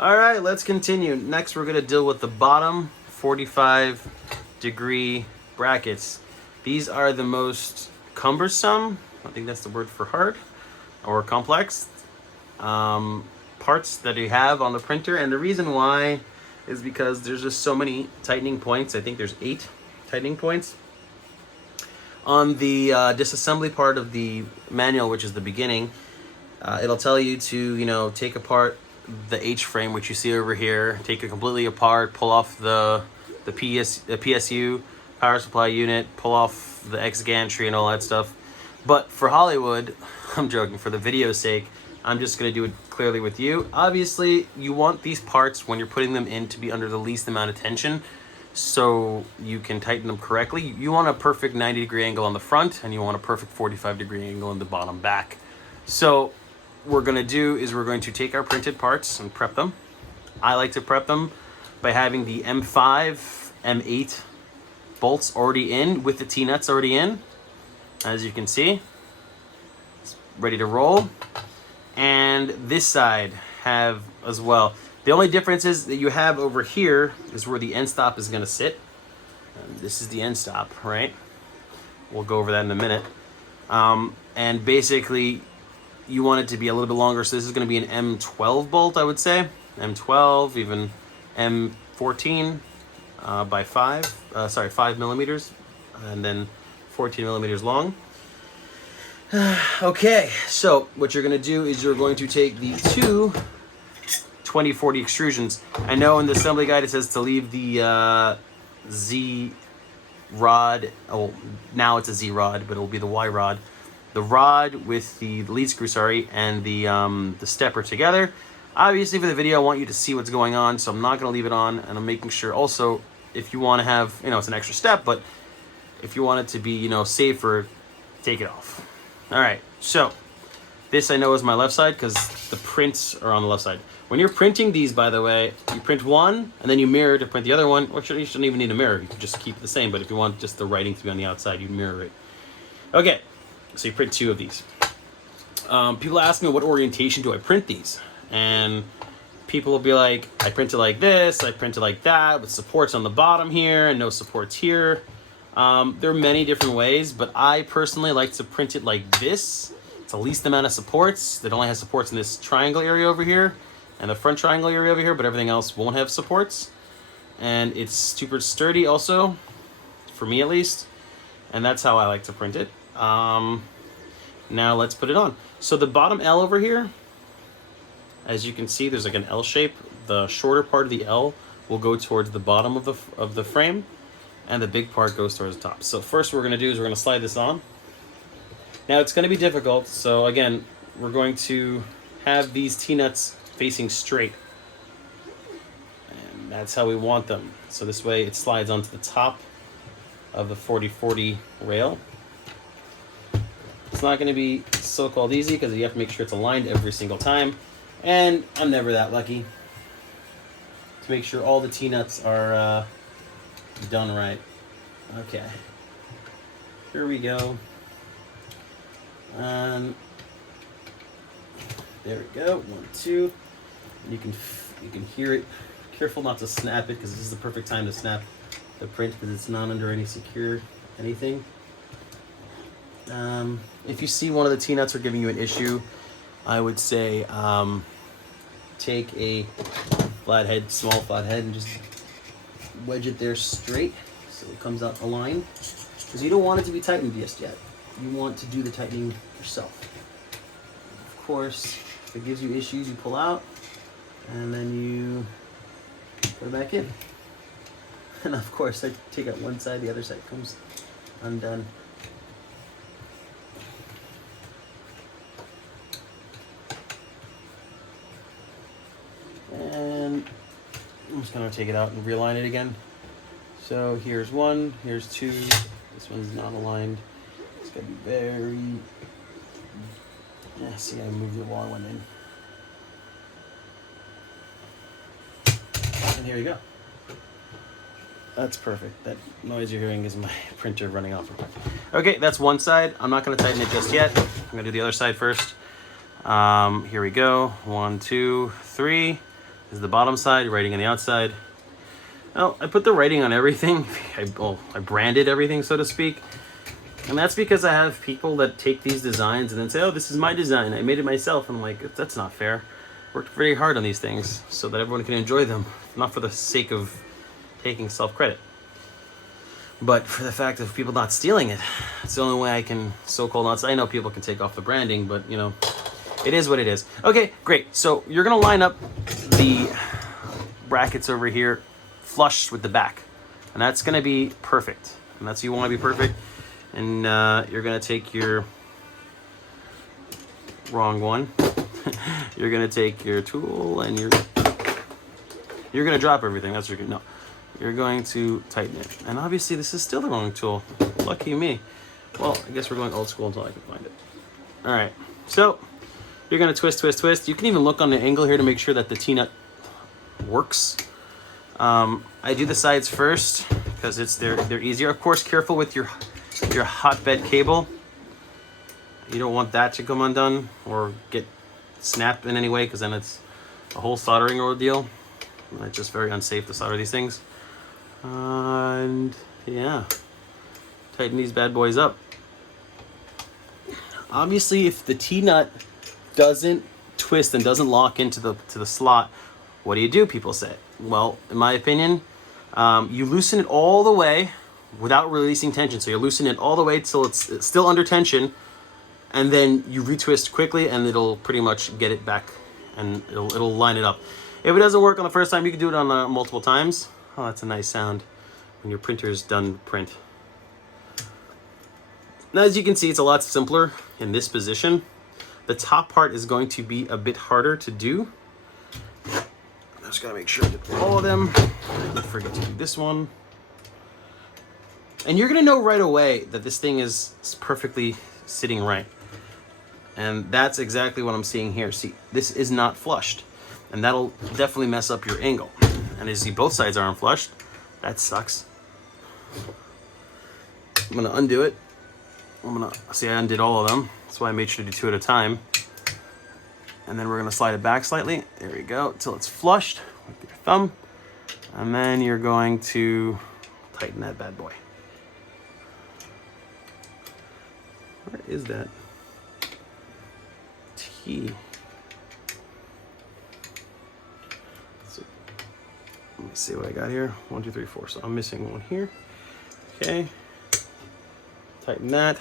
All right, let's continue. Next, we're gonna deal with the bottom 45-degree brackets. These are the most cumbersome, I think that's the word for hard, or complex, parts that you have on the printer. And the reason why is because there's just so many tightening points. I think there's 8 tightening points. On the disassembly part of the manual, which is the beginning, it'll tell you to, take apart the H frame, which you see over here, take it completely apart, pull off the PSU, power supply unit, pull off the X gantry and all that stuff. But for Hollywood, I'm joking, for the video's sake, I'm just going to do it clearly with you. Obviously, you want these parts, when you're putting them in, to be under the least amount of tension so you can tighten them correctly. You want a perfect 90-degree angle on the front, and you want a perfect 45-degree angle in the bottom back. So what we're going to do is we're going to take our printed parts and prep them. I like to prep them by having the M5, M8 bolts already in with the T-nuts already in. As you can see, it's ready to roll. And this side have as well. The only difference is that you have over here is where the end stop is going to sit. This is the end stop, right? We'll go over that in a minute. And basically, you want it to be a little bit longer. So this is going to be an M12 bolt, I would say. M12, even M14 by 5 millimeters. And then 14 millimeters long. Okay, so what you're going to do is you're going to take the two 2040 extrusions. I know in the assembly guide it says to leave the Z rod. Oh, now it's a Z rod, but it will be the Y rod. The rod with the lead screw, and the stepper together. Obviously, for the video, I want you to see what's going on, so I'm not going to leave it on, and I'm making sure also if you want to have, it's an extra step, but if you want it to be, safer, take it off. All right, so this I know is my left side because the prints are on the left side. When you're printing these, by the way, you print one and then you mirror to print the other one. Or you shouldn't even need a mirror. You can just keep it the same, but if you want just the writing to be on the outside, you mirror it. Okay, so you print 2 of these. People ask me what orientation do I print these? And people will be like, I print it like this, I print it like that, with supports on the bottom here and no supports here. There are many different ways, but I personally like to print it like this. It's the least amount of supports. It only has supports in this triangle area over here and the front triangle area over here, but everything else won't have supports. And it's super sturdy also, for me at least. And that's how I like to print it. Now let's put it on. So the bottom L over here, as you can see, there's like an L shape. The shorter part of the L will go towards the bottom of the frame, and the big part goes towards the top. So first what we're going to do is we're going to slide this on. Now it's going to be difficult, so again, we're going to have these T-nuts facing straight. And that's how we want them. So this way it slides onto the top of the 4040 rail. It's not going to be so-called easy because you have to make sure it's aligned every single time. And I'm never that lucky to make sure all the T-nuts are done right. Okay, here we go. There we go. 1, 2. You can hear it. Careful not to snap it because this is the perfect time to snap the print because it's not under any secure anything. If you see one of the T-nuts are giving you an issue, I would say take a flathead, small flathead, and just wedge it there straight so it comes out aligned, because you don't want it to be tightened just yet. You want to do the tightening yourself. Of course, if it gives you issues, you pull out and then you put it back in. And of course, I take out one side, the other side comes undone. And I'm just gonna take it out and realign it again. So here's 1, here's 2. This one's not aligned. It's gonna be very. Yeah, see, I moved the wrong one in. And here you go. That's perfect. That noise you're hearing is my printer running off. Okay, that's one side. I'm not gonna tighten it just yet. I'm gonna do the other side first. Here we go. 1, 2, 3. is the bottom side, writing on the outside. Well, I put the writing on everything. I branded everything, so to speak. And that's because I have people that take these designs and then say, oh, this is my design. I made it myself. And I'm like, that's not fair. Worked very hard on these things so that everyone can enjoy them, not for the sake of taking self-credit, but for the fact of people not stealing it. It's the only way I can so-called not. I know people can take off the branding, but you know, it is what it is. Okay, great. So you're gonna line up the brackets over here flush with the back, and that's gonna be perfect. And that's you want to be perfect. And you're gonna take your wrong one. You're gonna take your tool and you're gonna drop everything. That's what you're gonna. No, you're going to tighten it. And obviously, this is still the wrong tool. Lucky me. Well, I guess we're going old school until I can find it. All right. So you're gonna twist, twist, twist. You can even look on the angle here to make sure that the T-nut works. I do the sides first because they're easier. Of course, careful with your hotbed cable. You don't want that to come undone or get snapped in any way, because then it's a whole soldering ordeal. And it's just very unsafe to solder these things. And yeah, tighten these bad boys up. Obviously, if the T-nut doesn't twist and doesn't lock into the slot, what do? People say. Well, in my opinion, you loosen it all the way without releasing tension. So you loosen it all the way till it's still under tension, and then you retwist quickly, and it'll pretty much get it back, and it'll line it up. If it doesn't work on the first time, you can do it on multiple times. Oh, that's a nice sound when your printer's done print. Now, as you can see, it's a lot simpler in this position. The top part is going to be a bit harder to do. I just gotta make sure I get all of them. Don't forget to do this one. And you're gonna know right away that this thing is perfectly sitting right. And that's exactly what I'm seeing here. See, this is not flushed, and that'll definitely mess up your angle. And as you see, both sides aren't flushed. That sucks. I'm gonna undo it. I undid all of them. That's why I made sure to do 2 at a time. And then we're gonna slide it back slightly. There we go, till it's flushed with your thumb. And then you're going to tighten that bad boy. Where is that T? Let me see what I got here. 1, 2, 3, 4. So I'm missing one here. Okay. Tighten that.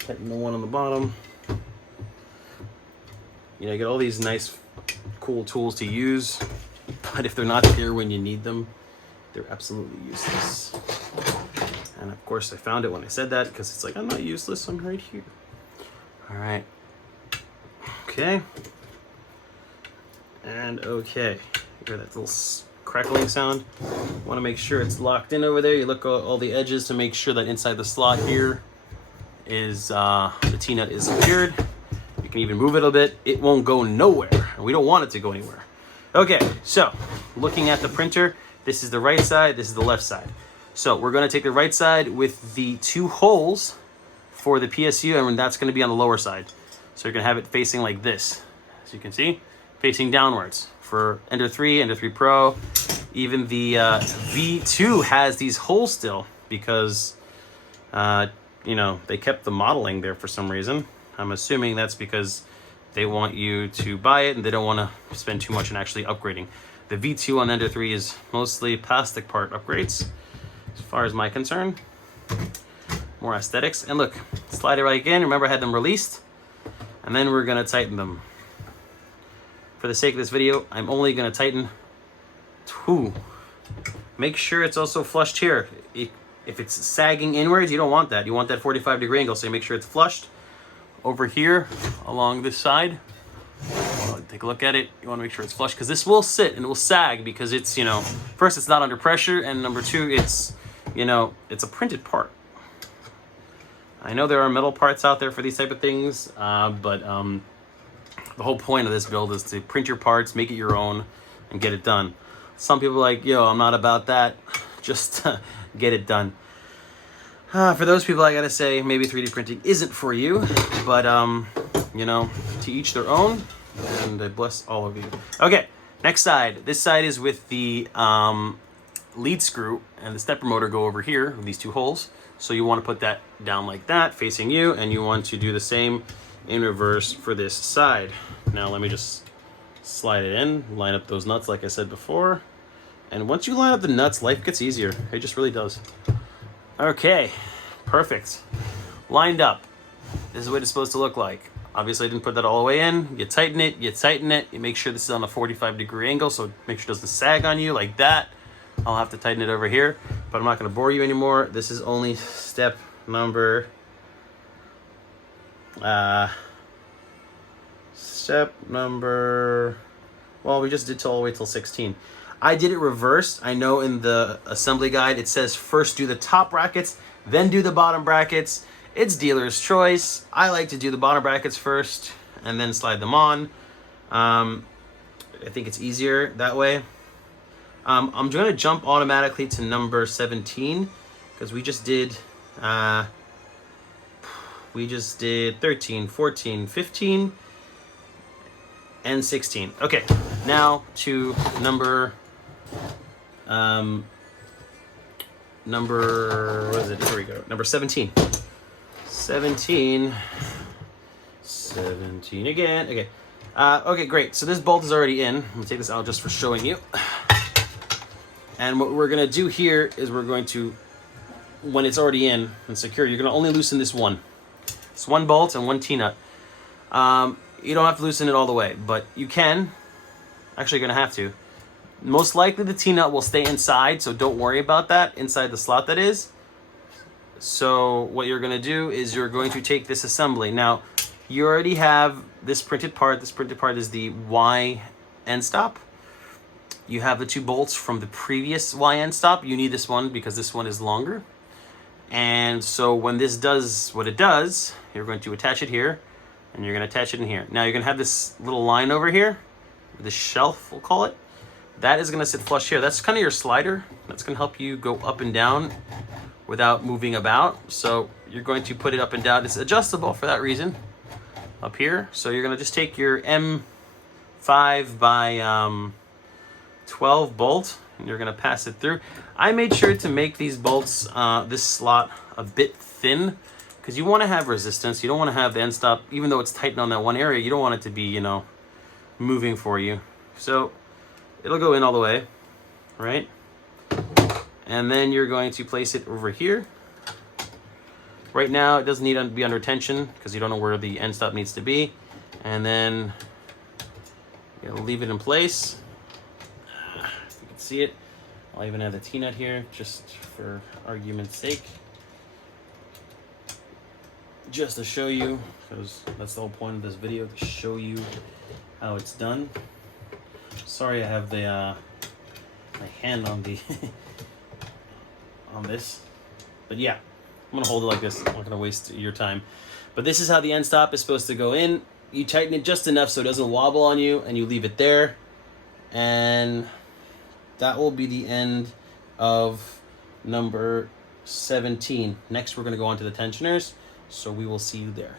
Tighten the one on the bottom. You know, you get all these nice, cool tools to use, but if they're not here when you need them, they're absolutely useless. And of course, I found it when I said that, because it's like, I'm not useless, I'm right here. All right. Okay. And okay. Hear that little crackling sound? Want to make sure it's locked in over there. You look at all the edges to make sure that inside the slot here is the T-nut is secured. You can even move it a bit. It won't go nowhere. We don't want it to go anywhere. Okay, so looking at the printer, this is the right side, this is the left side. So we're going to take the right side with the 2 holes for the PSU, and that's going to be on the lower side. So you're going to have it facing like this, as you can see, facing downwards. For Ender 3, Ender 3 Pro, even the V2 has these holes still because, you know, they kept the modeling there for some reason. I'm assuming that's because they want you to buy it and they don't want to spend too much on actually upgrading. The V2 on Ender 3 is mostly plastic part upgrades, as far as my concern. More aesthetics. And look, slide it right in. Remember, I had them released. And then we're going to tighten them. For the sake of this video, I'm only going to tighten 2. Make sure it's also flushed here. If it's sagging inwards, you don't want that. You want that 45-degree angle, so you make sure it's flushed. Over here, along this side, take a look at it. You want to make sure it's flush, because this will sit and it will sag because it's, you know, first, it's not under pressure, and number 2, it's, you know, it's a printed part. I know there are metal parts out there for these type of things, but the whole point of this build is to print your parts, make it your own, and get it done. Some people are like, yo, I'm not about that. Just get it done. For those people, I gotta say, maybe 3D printing isn't for you, but, you know, to each their own, and I bless all of you. Okay, Next side. This side is with the lead screw and the stepper motor go over here, these two holes. So you want to put that down like that, facing you, and you want to do the same in reverse for this side. Now let me just slide it in, line up those nuts like I said before. And once you line up the nuts, life gets easier. It just really does. Okay, perfect. Lined up. This is what it's supposed to look like. Obviously I didn't put that all the way in. You tighten it, you make sure this is on a 45-degree angle, so make sure it doesn't sag on you like that. I'll have to tighten it over here, but I'm not going to bore you anymore. This is only step number well, we just did all the way till 16. I did it reversed. I know in the assembly guide it says first do the top brackets, then do the bottom brackets. It's dealer's choice. I like to do the bottom brackets first and then slide them on. I think it's easier that way. I'm going to jump automatically to number 17 because we just did 13, 14, 15, and 16. Okay, now to number what is it? Here we go. Number 17. 17 again. Okay. Okay, great. So this bolt is already in. Let me take this out just for showing you. And what we're going to do here is we're going to, when it's already in and secure, you're going to only loosen this one. It's one bolt and one T-nut. You don't have to loosen it all the way, but you can. Actually, you're going to have to. Most likely the T-nut will stay inside, so don't worry about that, inside the slot that is. So what you're going to do is you're going to take this assembly. Now, you already have this printed part. This printed part is the Y end stop. You have the two bolts from the previous Y end stop. You need this one because this one is longer. And so when this does what it does, you're going to attach it here, and you're going to attach it in here. Now you're going to have this little line over here, this shelf, we'll call it. That is going to sit flush here. That's kind of your slider. That's going to help you go up and down without moving about. So you're going to put it up and down. It's adjustable for that reason up here. So you're going to just take your M5 by 12 bolt, and you're going to pass it through. I made sure to make these bolts, this slot, a bit thin because you want to have resistance. You don't want to have the end stop, even though it's tightened on that one area, you don't want it to be, you know, moving for you. So it'll go in all the way, right? And then you're going to place it over here. Right now, it doesn't need to be under tension because you don't know where the end stop needs to be. And then you'll leave it in place. If you can see it, I'll even have the T-nut here just for argument's sake. Just to show you, because that's the whole point of this video, to show you how it's done. Sorry I have the my hand on the on this, but yeah, I'm gonna hold it like this. I'm not gonna waste your time, but this is how the end stop is supposed to go in. You tighten it just enough so it doesn't wobble on you, and you leave it there, and that will be the end of number 17. Next we're going to go on to the tensioners, so we will see you there.